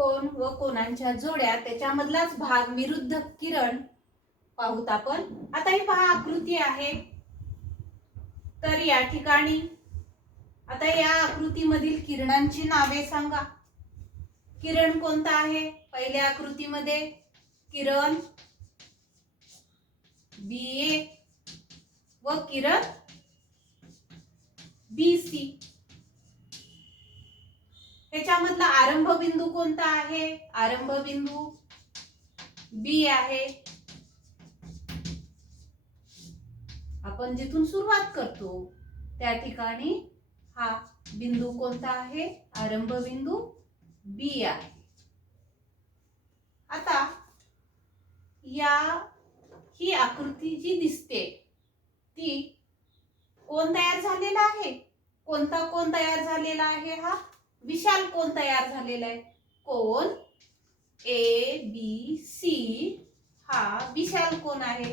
कोन व कोनांच्या जोड्या त्याच्यामधलाच भाग विरुद्ध किरण पाहूत आपण. आता ही पहा आकृती आहे. तर या ठिकाणी आता या आकृतीमधील किरणांची नावे सांगा. किरण कोणता आहे? पहिल्या आकृतीमध्ये किरण BA व किरण BC. त्याच्यामधला आरंभ बिंदू कोणता आहे? आरंभ बिंदू B आहे. आपण जिथून सुरुवात करतो त्या ठिकाणी हा बिंदू कोणता आहे? आरंभ बिंदू B आहे. आता ही आकृती जी दिसते ती कोण तयार झालेला आहे? कोणता कोण तयार झालेला आहे? हा विशाल कोण तयार झालेला आहे. कोण ABC हा विशाल कोण आहे.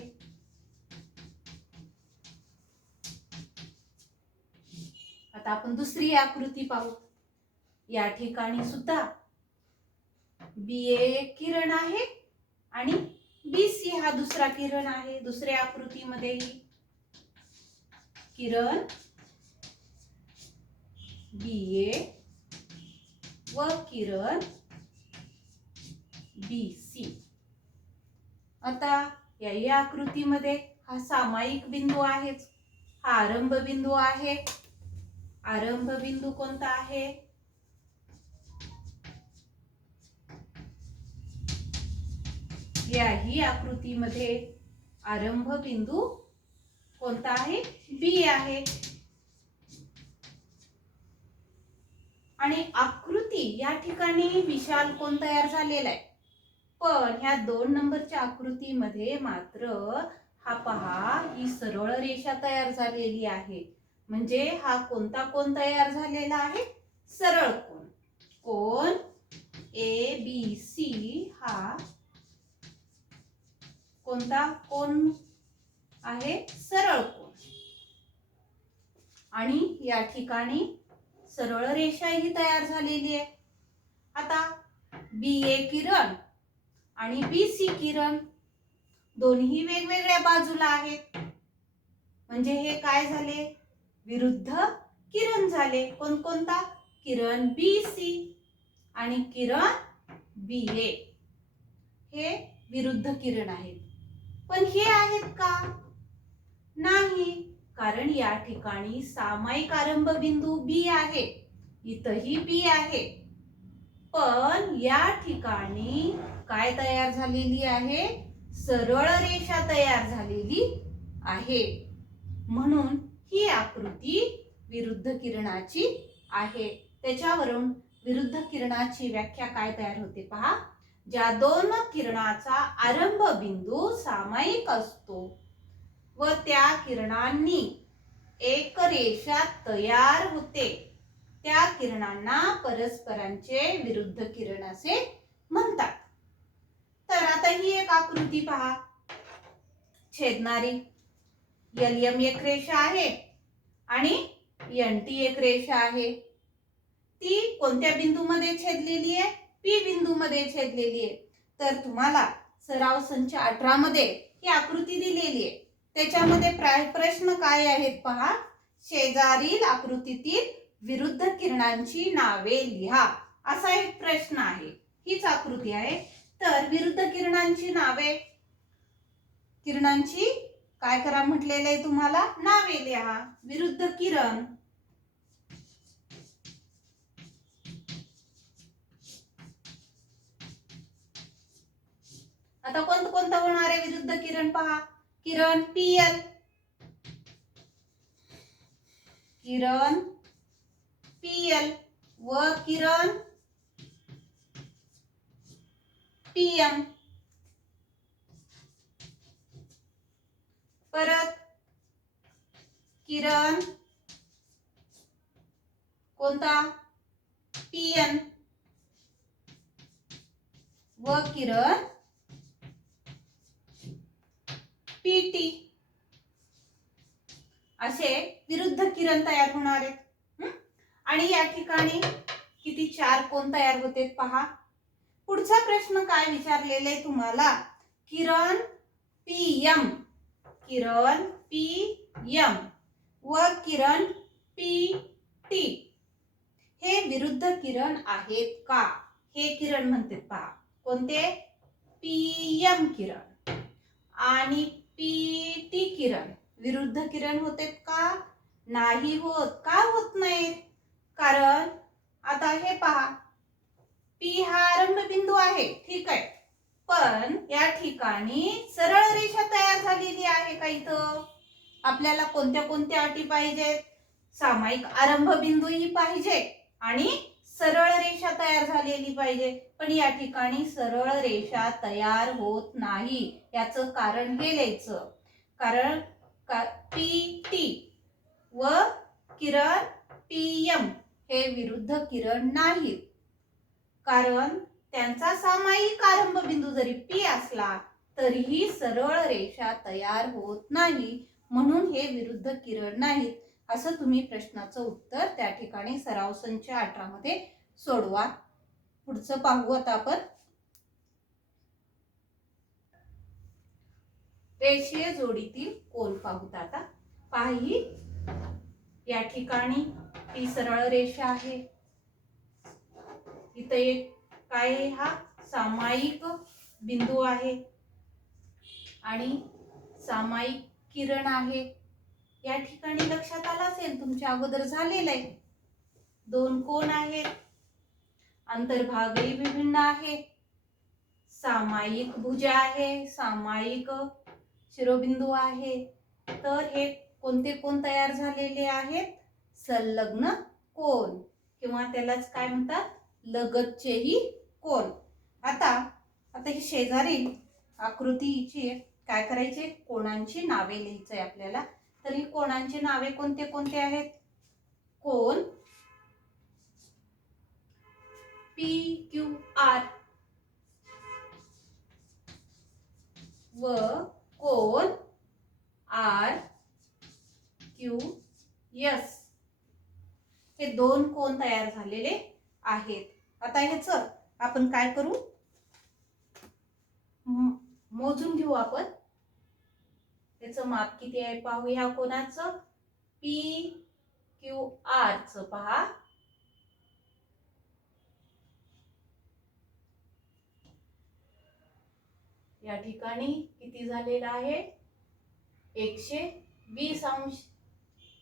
आता आपण दुसरी आकृती पाहू. या ठिकाणी सुद्धा BA एक किरण आहे आणि BC हा दुसरा किरण आहे. दुसऱ्या आकृतीमध्येही किरण BA व किरण BC. आता या आकृतीमध्ये हा सामायिक बिंदू आहेच. हा आरंभ बिंदू आहे. आरंभ बिंदू कोणता आहे? याही आकृतीमध्ये आरंभ बिंदू कोणता आहे? B आहे. आणि आकृती या ठिकाणी विशाल कोण तयार झालेला आहे. पण ह्या 2 नंबरच्या आकृतीमध्ये मात्र हा पहा ही सरळ रेषा तयार झालेली आहे. म्हणजे हा कोणता कोण तयार झालेला आहे? सरळ कोण. कोण ABC हा कोणता कोण आहे? सरळ कोण. आणि या ठिकाणी सरळ रेषा ही तयार झालेली आहे. आता BA किरण आणि BC किरण दोन्ही वेगवेगळ्या बाजूला आहेत. म्हणजे हे काय झाले? विरुद्ध किरण झाले. कोणकोणता? किरण BC आणि किरण BA हे विरुद्ध किरण आहेत. पण हे आहेत का? नाही, कारण या ठिकाणी सामायिक आरंभ बिंदू B आहे. इथंही B आहे. पण या ठिकाणी काय तयार झालेली आहे? सरळ रेषा तयार झालेली आहे. म्हणून ही आकृती विरुद्ध किरणाची आहे. त्याच्यावरून विरुद्ध किरणाची व्याख्या काय तयार होते पहा. ज्या 2 किरणाचा आरंभ बिंदू सामायिक असतो व त्या किरणांनी एक रेषा तयार होते त्या किरणांना परस्परांचे विरुद्ध किरण असे म्हणतात. तर आता ही एक आकृती पहा. छेदणारी LM एक रेषा आहे आणि NT एक रेषा आहे. ती कोणत्या बिंदूमध्ये छेदलेली आहे? P बिंदूमध्ये छेदलेली आहे. तर तुम्हाला सराव संच 18 मध्ये ही आकृती दिलेली आहे. त्याच्यामध्ये प्रश्न काय आहेत पहा. शेजारील आकृतीतील विरुद्ध किरणांची नावे लिहा असा एक प्रश्न आहे. हीच आकृती आहे. तर विरुद्ध किरणांची नावे, किरणांची काय करा म्हटलेले आहे तुम्हाला? नावे लिहा. विरुद्ध किरण आता कोणतं होणार आहे? विरुद्ध किरण पहा. किरण PL, किरण PL व किरण PM. परत किरण कोणता? PN व किरण PT असे विरुद्ध किरण तयार होणार आहेत. आणि या ठिकाणी किती 4 कोण तयार होते पहा. पुढचा प्रश्न काय विचारलेला आहे तुम्हाला? किरण PM, किरण PM व किरण PT हे विरुद्ध किरण आहेत का? हे किरण म्हणतात पहा. कोणते? PM किरण आणि PT किरण विरुद्ध किरण होतात का? नाही होत. का होत नाहीत? कारण आता हे पहा, P हा आरंभ बिंदू आहे, ठीक आहे, पण या ठिकाणी सरळ रेषा तयार झालेली आहे का? इथं आपल्याला कोणत्या कोणत्या अटी पाहिजेत? सामायिक आरंभ बिंदूही पाहिजे आणि सरळ रेषा तयार झालेली पाहिजे. पण या ठिकाणी सरळ रेषा तयार होत नाही. याचं कारण हे लिहायचं. कारण PT व किरण PM हे विरुद्ध किरण नाहीत. कारण त्यांचा सामायिक आरंभ बिंदू जरी P असला तरीही सरळ रेषा तयार होत नाही, म्हणून हे विरुद्ध किरण नाहीत. असं तुम्ही प्रश्नाचं उत्तर त्या ठिकाणी सराव संच 18 मध्ये सोडवा. पुढचं पाहू आता आपण. रेषीय जोडीतील कोन पाहूत आता. पाही या ठिकाणी ही सरळ रेषा आहे. इथे एक काय आहे? हा सामायिक बिंदू आहे आणि सामायिक किरण आहे. या ठिकाणी लक्षात आलं असेल, तुमच्या अगोदर झालेलं आहे. दोन कोन आहेत, अंतर्भागही विभिन्न आहे, सामायिक भुजा आहे, सामायिक शिरोबिंदू आहे. तर हे कोणते कोन तयार झालेले आहेत? संलग्न कोन, किंवा त्यालाच काय म्हणतात? लगतचेही कोन. आता ही शेजारी आकृतीची काय करायचे? कोणांची नावे लिहायची आपल्याला. तर ही कोणांची नावे कोणते कोणते आहेत? कोन PQR व कोन RQS हे दोन कोन तयार झालेले आहेत. आता ह्याच आपण काय करू? मोजून घेऊ आपण. त्याचं माप किती आहे पाहू. ह्या कोणाचं? PQR च पहा. या ठिकाणी किती झालेला आहे? 120 अंश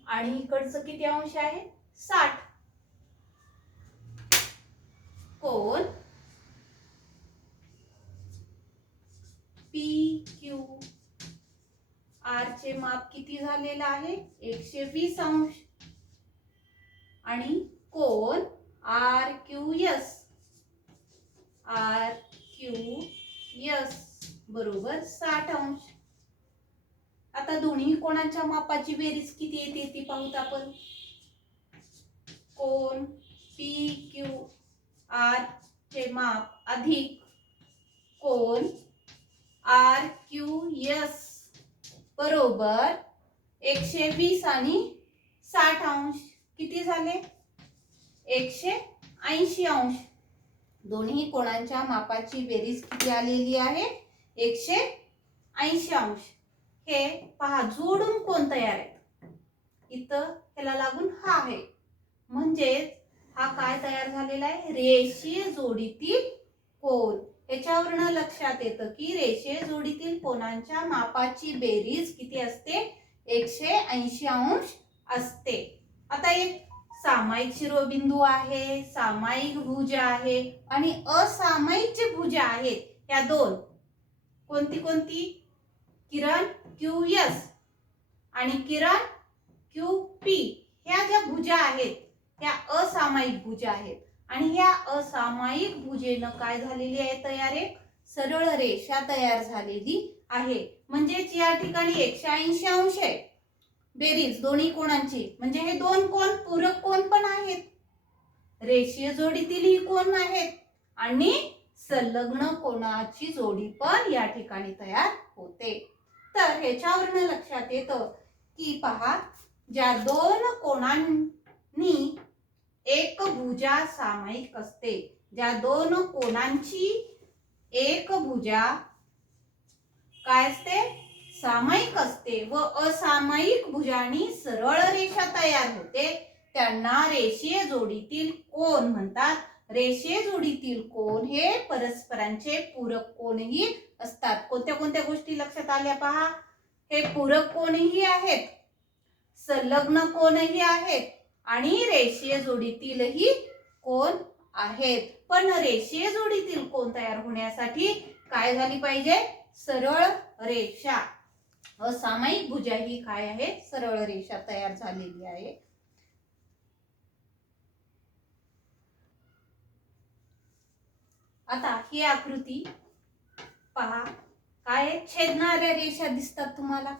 आणि इकडचं किती अंश आहे? 60. कोन PQR चे माप किती झालेलं आहे? 120 अंश आणि कोन RQS बरोबर 60 अंश. आता दोन्ही कोणांच्या मापाची बेरीज किती येते ती पाहूत आपण. कोन PQR चे माप अधिक कोन RQS बरोबर 120 आणि 60 अंश किती झाले? 180 अंश. दोन्ही कोणांच्या मापाची बेरीज किती आलेली आहे? 180 अंश. हे पहा जोडून कोण तयार आहे. इथं ह्याला लागून हा आहे, म्हणजे हा काय तयार झालेला आहे? रेषीय जोडीतील कोन. याच्यावरून लक्षात येतं की रेषीय जोडीतील कोणांच्या मापाची बेरीज किती असते? 180 अंश असते. आता एक सामायिक शिरोबिंदू आहे, सामायिक भुजा आहे आणि असामायिक जे भुजा आहेत त्या दोन कोणती कोणती? किरण QS आणि किरण QP ह्या ज्या भुजा आहेत त्या असामायिक भुजा आहेत. आणि ह्या असामायिक भुजेनं काय झालेली आहे? तयार एक सरळ रेषा तयार झालेली आहे. म्हणजेच या ठिकाणी 180 अंश आहे बेरीज दोन्ही कोणांची. म्हणजे हे दोन कोन पूरक कोन पण आहेत, रेषीय जोडीतील ही कोन आहेत आणि संलग्न कोणाची जोडी पण या ठिकाणी तयार होते. तर ह्याच्यावरून लक्षात येतं की पहा, ज्या दोन कोणांनी एकभुजा सामायिक असते. ज्या दोन कोनांची एकभुजा काय असते, सामायिक असते व असामायिक भुजांनी सरळ रेषा तयार होते, त्यांना रेषीय जोडीतील कोन म्हणतात. रेषीय जोडीतील कोन हे परस्परांचे पूरक कोनही असतात. कोणत्या कोणत्या गोष्टी लक्षात आल्या पहा. हे पूरक कोनही आहेत, संलग्न कोनही आहेत आणि रेषीय जोडीतीलही कोन आहेत. पण रेषीय जोडीतील कोन तयार होण्यासाठी काय झाली पाहिजे, सरळ रेषा. असामायिक भुजा ही काय आहे, सरळ रेषा तयार झालेली आहे. आता ही आकृती पहा, काय छेदणाऱ्या रेषा दिसतात तुम्हाला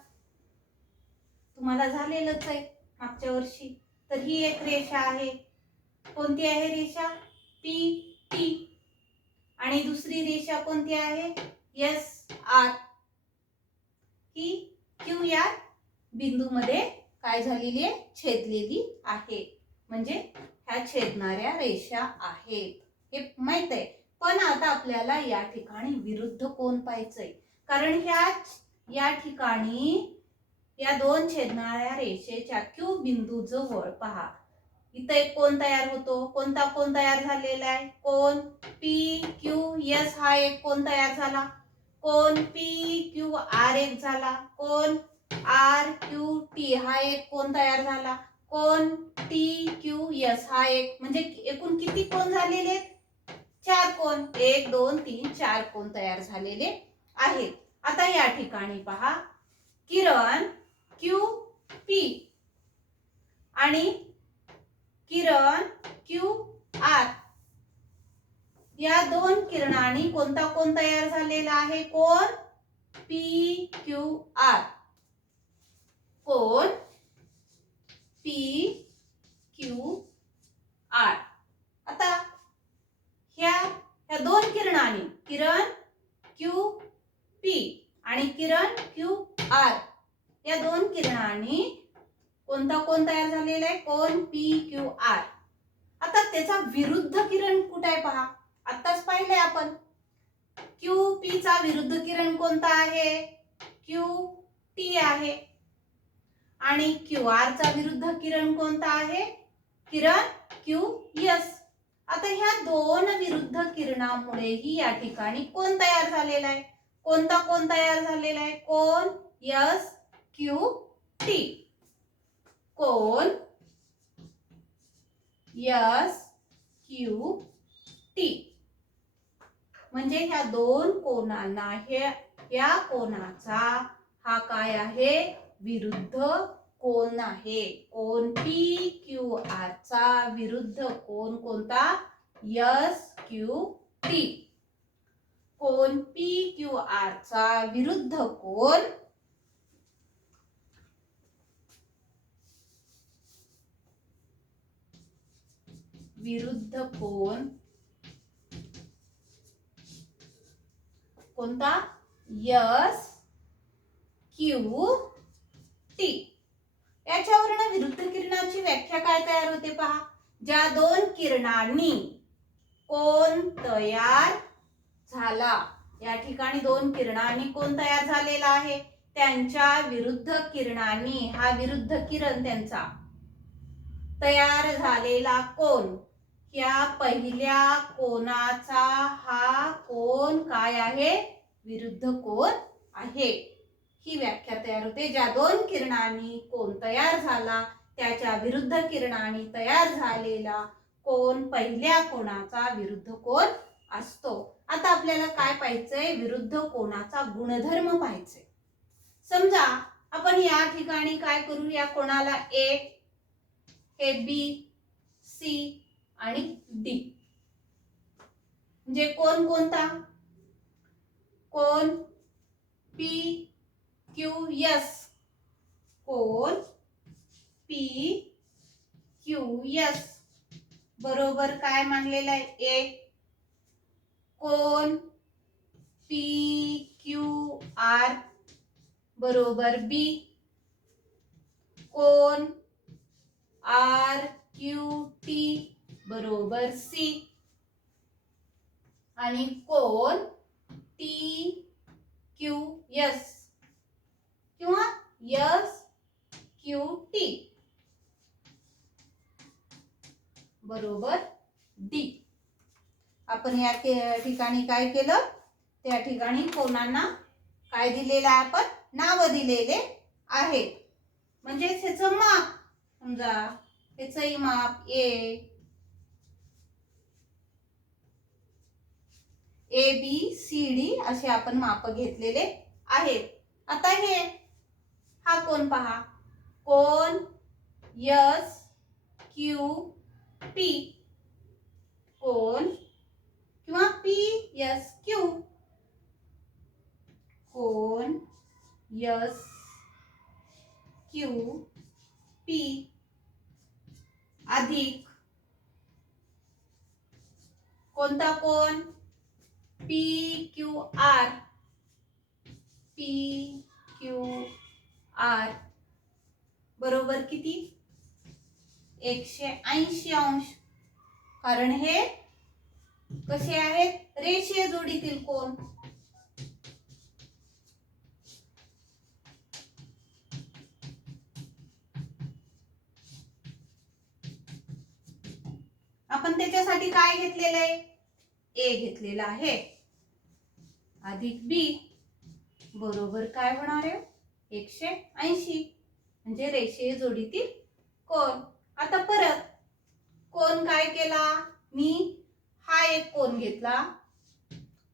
झालेलंच आहे मागच्या वर्षी. तर ही एक रेषा आहे. कोणती आहे रेषा, पी टी. आणि दुसरी रेषा कोणती आहे, एस आर. ही क्यू या बिंदूमध्ये काय झालेली आहे, छेदलेली आहे. म्हणजे ह्या छेदणाऱ्या रेषा आहेत, हे माहित आहे. पण आता आपल्याला या ठिकाणी विरुद्ध कोन पाहायचंय, कारण या ठिकाणी या दोन छेदणाऱ्या रेषेच्या क्यू बिंदू जवळ पहा, इथे एक कोन तयार होतो. कोणता कोन तयार झालेला आहे, कोन पी क्यू एस. हा एक कोन तयार झाला. कोन पी क्यू आर एक झाला. कोन आर क्यू टी हा एक कोन तयार झाला. कोन टी क्यू एस हा एक, म्हणजे एकूण किती कोन झालेले, 4 कोन. 1 2 3 4 कोन तयार झालेले आहेत. आता या ठिकाणी पहा, किरण क्यू पी आणि किरण क्यू आर या दोन किरणांनी कोणता कोन तयार झालेला आहे, कोन पी क्यू आर. कोन पी क्यू आर. आता ह्या दोन किरणांनी, किरण क्यू पी आणि किरण क्यू आर या दोन किरणांनी कोणता कोन तयार झालेला आहे, कोन पी क्यू आर. आता त्याचा विरुद्ध किरण कुठे आहे पहा, आताच पाहिले आपण. क्यू पी चा विरुद्ध किरण कोणता आहे, क्यू टी आहे. आणि क्यू आर चा विरुद्ध किरण कोणता आहे, किरण क्यू एस. आता ह्या दोन विरुद्ध किरणामुळेही या ठिकाणी कोन तयार झालेला आहे. कोणता कोन तयार झालेला आहे, कोन एस क्यू टी. कोन एस क्यू टी. म्हणजे ह्या दोन कोनांना या कोनाचा हा काय आहे, विरुद्ध कोन आहे. कोन पी क्यू आर चा विरुद्ध कोन कोणता, एस क्यू टी. कोन पी क्यू आर चा विरुद्ध कोन कोणता, एस क्यू टी. याच्यावरून विरुद्ध किरणाची व्याख्या काय तयार होते पहा, ज्या दोन किरणांनी कोन तयार झाला, या ठिकाणी दोन किरणांनी कोन तयार झालेला आहे, त्यांच्या विरुद्ध किरणांनी, हा विरुद्ध किरण त्यांचा तयार झालेला कोन, या पहिल्या कोनाचा हा कोन काय आहे, विरुद्ध कोन आहे. ही व्याख्या तयार होते. ज्या दोन किरणांनी कोन तयार झाला त्याच्या विरुद्ध किरणांनी तयार झालेला कोन पहिल्या कोनाचा विरुद्ध कोन असतो. आता आपल्याला काय पाहायचंय, विरुद्ध कोनाचा गुणधर्म पाहायचंय. समजा आपण या ठिकाणी काय करू, या कोणाला ए, हे बी, सी आणि डी. म्हणजे कोन कोणता, कोन पी क्यू एस. कोन पी क्यू एस बरोबर काय मानलेला आहे, ए. कोन पी क्यू आर बरोबर बी. कोन आर क्यू टी बरोबर सी. आणि कोन टी क्यू एस किंवा एस क्यू टी बरोबर डी. आपण या ठिकाणी काय केलं, त्या ठिकाणी कोनांना काय दिलेलं आहे, आपण नाव दिलेले आहेत. म्हणजे ह्याचं माप, समजा ह्याचंही माप ए बी सी डी असे आपण माप घेतलेले आहेत. आता हा कोन पहा, कोन एस क्यू पी, कोन किंवा पी एस क्यू, कोन एस क्यू पी अधिक कोणता कोन, P Q R, P Q R बरोबर किती, 180 अंश. कारण हे कसे आहेत, रेषीय जोडीतील कोन. आपण त्याच्यासाठी काय घेतलेलं आहे, ए घेतलेला आहे अधिक बी बरोबर काय होणार आहे, 180 म्हणजे रेषीय जोडीतील कोन. आता परत कोन काय केला, मी हा एक कोन घेतला,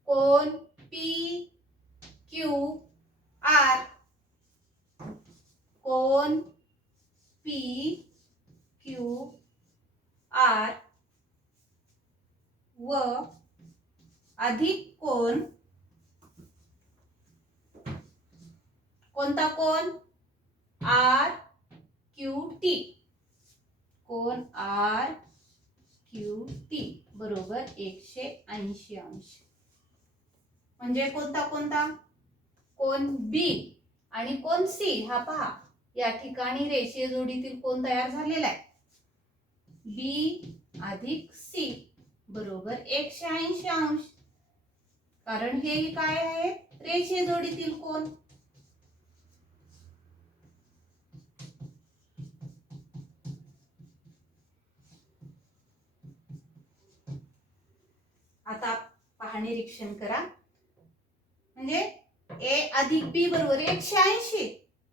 कोन पी क्यू आर, कोन पी क्यू आर व अधिक कोन, कोणता कोन, आर क्यू टी, कोन आर क्यू टी बरोबर 180 अंश. म्हणजे कोणता कोणता, कोन बी आणि कोन सी. हा पहा या ठिकाणी रेषीय जोडीतील कोन तयार झालेला आहे, बी अधिक सी बरोबर 180 अंश. कारण हे काय आहे, रेषीय जोडीतील कोन. आता पहा, निरीक्षण करा. म्हणजे ए अधिक बी बरोबर 180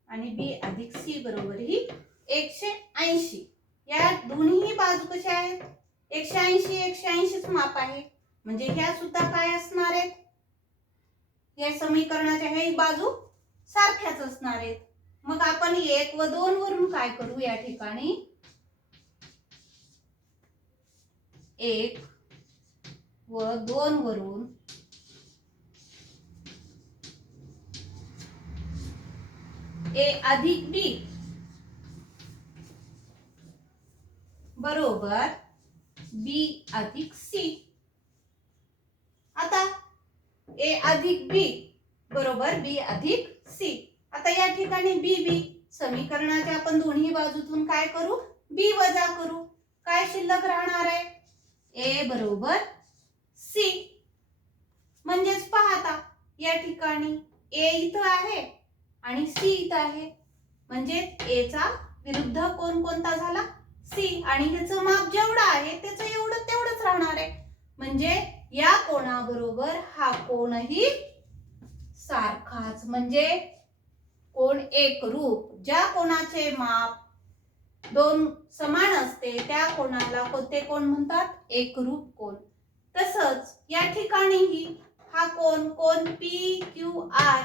आणि बी अधिक सी बरोबर ही 180. या दोन्ही बाजू कशा आहेत, 180 180च माप आहे. म्हणजे ह्या सुद्धा काय असणार आहेत, या समीकरणाच्या ह्या बाजू सारख्याच असणार आहेत. मग आपण 1 व 2 वरून काय करू, या ठिकाणी 1 व 2 वरून ए अधिक बी बरोबर बी अधिक सी. आता ए अधिक बी बरोबर बी अधिक सी. आता या ठिकाणी बी बी समीकरणाच्या आपण दोन्ही बाजूतून काय करू, बी वजा करू. काय शिल्लक राहणार आहे, ए बरोबर सी. म्हणजेच पाहता या ठिकाणी ए इथं आहे आणि सी इथं आहे. म्हणजे ए चा विरुद्ध कोन कोणता झाला, सी. आणि ह्याचं माप जेवढं आहे त्याचं एवढं तेवढंच राहणार आहे. म्हणजे या कोणाबरोबर हा कोणही सारखाच. म्हणजे कोण एकरूप. ज्या कोणाचे माप दोन समान असते त्या कोणाला कोणते कोण म्हणतात, एकरूप कोण. तसंच या ठिकाणीही हा कोन, कोन पी क्यू आर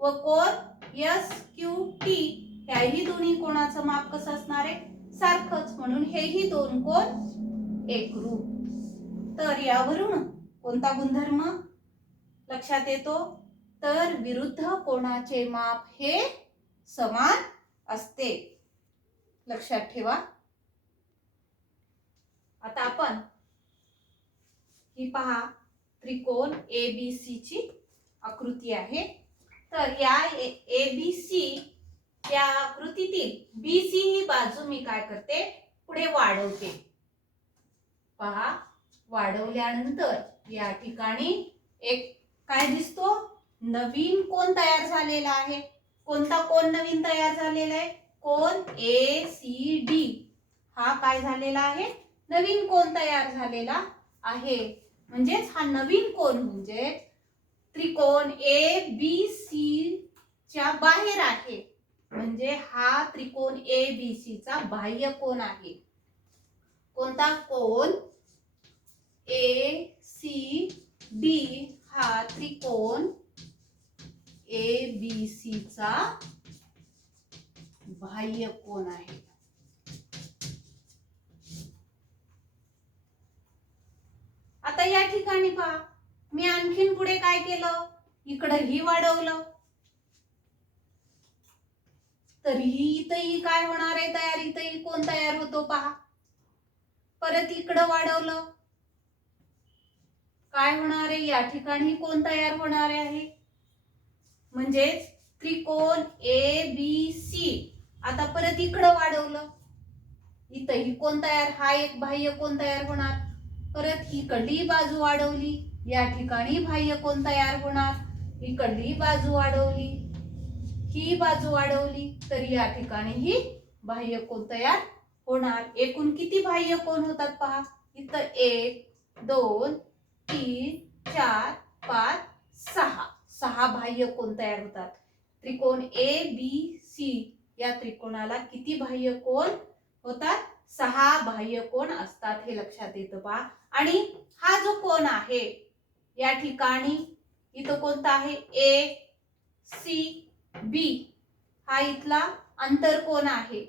व कोन एस क्यू टी, ह्याही दोन्ही कोणाचं माप कसं असणार आहे, सारखंच. म्हणून हेही दोन कोन एकरूप. तर यावरून कोणता गुणधर्म लक्षात येतो, तर विरुद्ध कोणाचे माप हे समान असते. लक्षात ठेवा. आता आपण ही पहा, त्रिकोण एबीसी ची आकृती आहे. तर या एबीसी या आकृतीतील बीसी ही बाजू मी काय करते, पुढे वाढवते. पहा, वाढवल्यानंतर या ठिकाणी एक काय दिसतो, नवीन कोन तयार झालेला आहे. कोणता कोन नवीन तयार झालेला आहे? कोन ACD हा काय झालेला आहे? नवीन कोन तयार झालेला आहे. म्हणजेच हा नवीन कोन म्हणजे त्रिकोण ABC च्या बाहेर आहे. म्हणजे हा त्रिकोण ABC चा बाह्य कोन आहे. कोणता कोन? ACD हा त्रिकोण ABC चा बाह्य कोन आहे. आता या ठिकाणी पहा, मी आणखीन पुढे काय केलं, इकडंही वाढवलं, तरीही इथंही काय होणार आहे तयार, इथंही कोन तयार होतो पहा. परत इकडं वाढवलं, काय होणार आहे, या ठिकाणी कोन तयार होणार आहे. म्हणजेच त्रिकोण ABC. आता परत इकडं वाढवलं, इथंही कोन तयार, हा एक बाह्य कोन तयार होणार. परत इकडली बाजू वाढवली, या ठिकाणी बाह्य कोन तयार होणार. इकडली बाजू वाढवली, ही बाजू वाढवली, तर या ठिकाणी ही बाह्य कोन तयार होणार. एकूण किती बाह्य कोन होतात पहा, इथं 1 2 3 4 5 6 6 बाह्य कोन तयार होतात. त्रिकोण ABC या त्रिकोणाला किती बाह्य कोन होतात? 6 बाह्य कोन असतात, हे लक्षात येतं पहा. आणि हा जो कोन आहे या ठिकाणी इथं कोणता आहे? ACB हा इथला अंतरकोन आहे.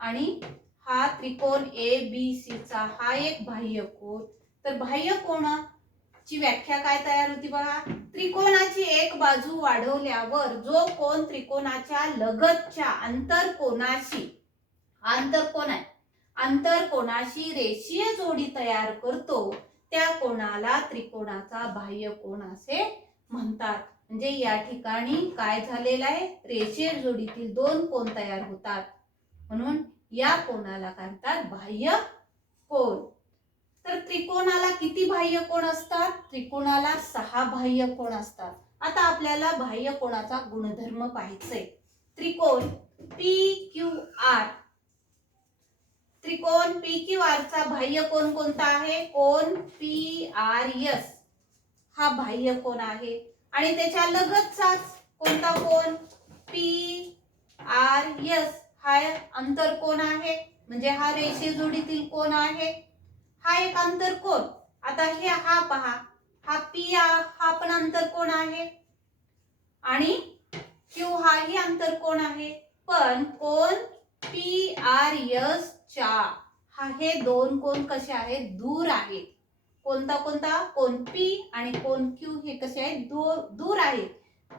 आणि हा त्रिकोण ABC चा हा एक बाह्य कोन. तर बाह्य कोनाची व्याख्या काय तयार होती बघा, त्रिकोणाची एक बाजू वाढवल्यावर जो कोन त्रिकोणाच्या लगतच्या आंतरकोनाशी रेषीय जोडी तयार करतो, त्या कोनाला त्रिकोणाचा बाह्य कोन असे म्हणतात. म्हणजे या ठिकाणी काय झालेलं आहे, रेषीय जोडीतील दोन कोन तयार होतात, म्हणून या कोनाला काय म्हणतात? बाह्य कोन. तर त्रिकोणाला किती बाह्य कोन असतात? त्रिकोणाला 6 बाह्य कोन असतात. आता आपल्याला बाह्य कोनाचा गुणधर्म पाहायचंय. त्रिकोण PQR, त्रिकोण PQR चा बाह्य कोन कोणता आहे? कोन PRS हा बाह्य कोन आहे. आणि त्याच्या लगतचाच कोणता कोन? PRS हा अंतरकोन आहे. म्हणजे हा रेषीय जोडीतील कोन आहे, हा एक अंतरकोन. आता हे हा पहा, हा P हा पण अंतरकोन आहे आणि Q हा ही अंतरकोन आहे. पण कोन PRS च्या हा हे दोन कोन कसे आहेत? दूर आहेत. कोणता कोणता? कोन P आणि कोन Q हे कसे आहेत? दूर आहेत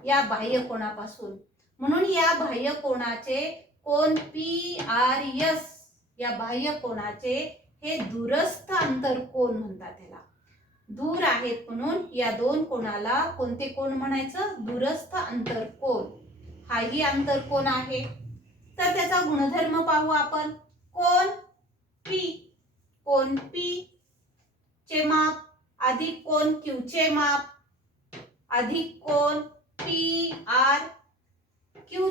या बाह्य कोनापासून. म्हणून या बाह्य कोनाचे कोन PRS या बाह्य कोनाचे हे दूरस्थ अंतरकोन म्हणतात. त्याला दूर आहेत म्हणून या दोन कोनाला कोणते कोन म्हणायचं? दूरस्थ अंतरकोन. हाही अंतरकोन आहे. तर त्याचा गुणधर्म पाहू आपण. कोन P चे माप अधिक कोन Q चे माप अधिक कोन PRQ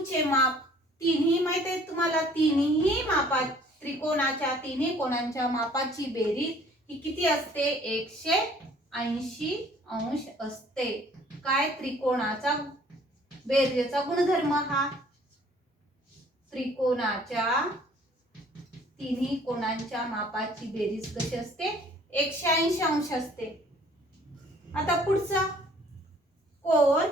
चे माप, तिन्ही माहित आहे तुम्हाला. तिन्ही मापात त्रिकोणाच्या तिन्ही कोनांच्या मापाची बेरीज ही किती असते? 180 अंश असते. काय? त्रिकोणाचा बेरजेचा गुणधर्म हा. त्रिकोणाच्या तिन्ही कोनांच्या मापाची बेरीज कशी असते? 180 अंश असते. आता पुढचा कोन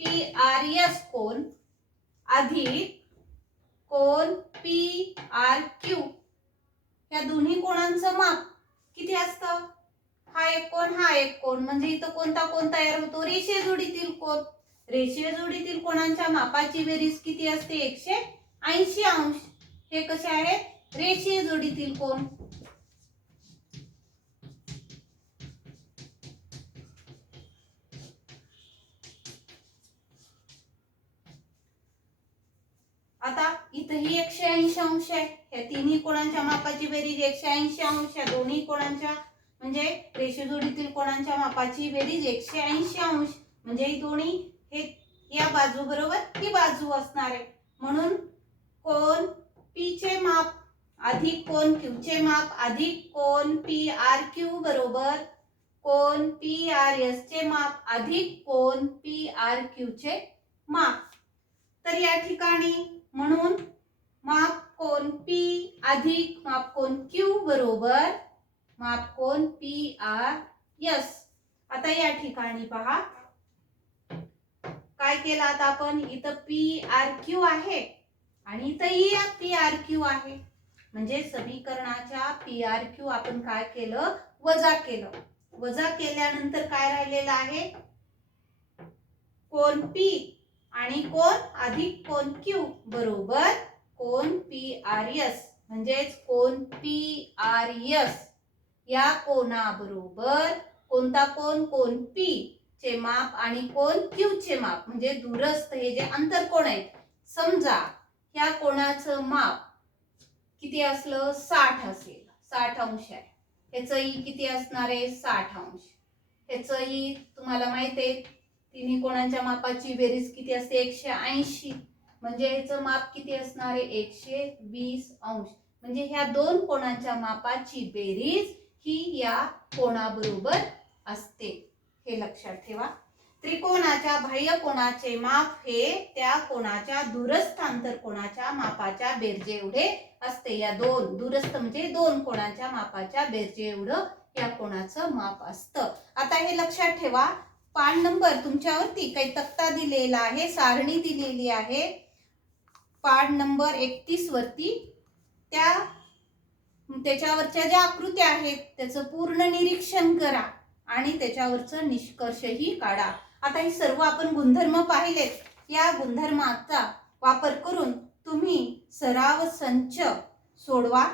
PRS कोन अधिक कोन PRQ या दोन्ही कोनांचं माप किती असतं? हा एक कोन, हा एक कोन. म्हणजे इथं कोणता कोन तयार होतो? रेषीय जोडीतील कोन. रेषीय जोडीतील कोनांच्या मापाची बेरीज किती असते? 180 अंश. हे कसे आहेत? रेषीय जोडीतील कोन. आता इथे इथंही 180 अंश आहे. या तिन्ही कोणांच्या मापाची बेरीज 180 अंश. या दोन्ही कोणांच्या म्हणजे रेषेजोडीतील कोणांच्या मापाची बेरीज 180 अंश. म्हणजे ही दोन्ही हे या बाजू बरोबर ही बाजू असणार आहे. म्हणून कोन P चे माप अधिक कोन Q चे माप अधिक कोन PRQ बरोबर कोन PRS चे माप अधिक कोन PRQ चे माप. तर या ठिकाणी म्हणून माप कोन P अधिक माप कोन Q बरोबर माप कोन PRS. आता या ठिकाणी पहा काय केलं आता आपण, इथं PRQ आहे आणि इथंही PRQ आहे. म्हणजे समीकरणाच्या PRQ आपण काय केलं, वजा केलं. वजा केल्यानंतर काय राहिलेलं आहे, कोन P आणि कोन अधिक कोन Q बरोबर कोन PRS. म्हणजेच कोन PRS या कोनाबरोबर कोणता कोन, कोन P चे माप आणि कोन Q चे माप म्हणजे दूरस्थ हे जे अंतरकोन आहेत. समजा या कोणाचं माप किती असलं, 60 असेल, 60 अंश आहे. ह्याचंही किती असणार आहे, 60 अंश. ह्याचंही तुम्हाला माहित आहे तिन्ही कोणांच्या मापाची बेरीज किती असते, 180. म्हणजे ह्याचं माप किती असणार आहे, 120 अंश. म्हणजे ह्या दोन कोणांच्या मापाची बेरीज ही या कोणाबरोबर असते. हे लक्षात ठेवा. त्रिकोणाच्या बाह्य कोनाचे माप हे त्या कोणाच्या दूरस्थ आंतरकोनाच्या मापाच्या बेरजे एवढे असते. या दोन दूरस्थ म्हणजे दोन कोणांच्या मापाच्या बेरजे एवढं या कोणाचं माप असतं. आता हे लक्षात ठेवा. पान नंबर तुमच्यावरती काही तक्ता दिलेला आहे, सारणी दिलेली आहे पान नंबर 31 वरती. त्याच्यावरच्या ज्या आकृत्या आहेत त्याचं पूर्ण निरीक्षण करा आणि त्याच्यावरचं निष्कर्षही काढा. आता हे सर्व आपण गुणधर्म पाहिलेत. या गुणधर्माचा वापर करून तुम्ही सराव संच सोडवा.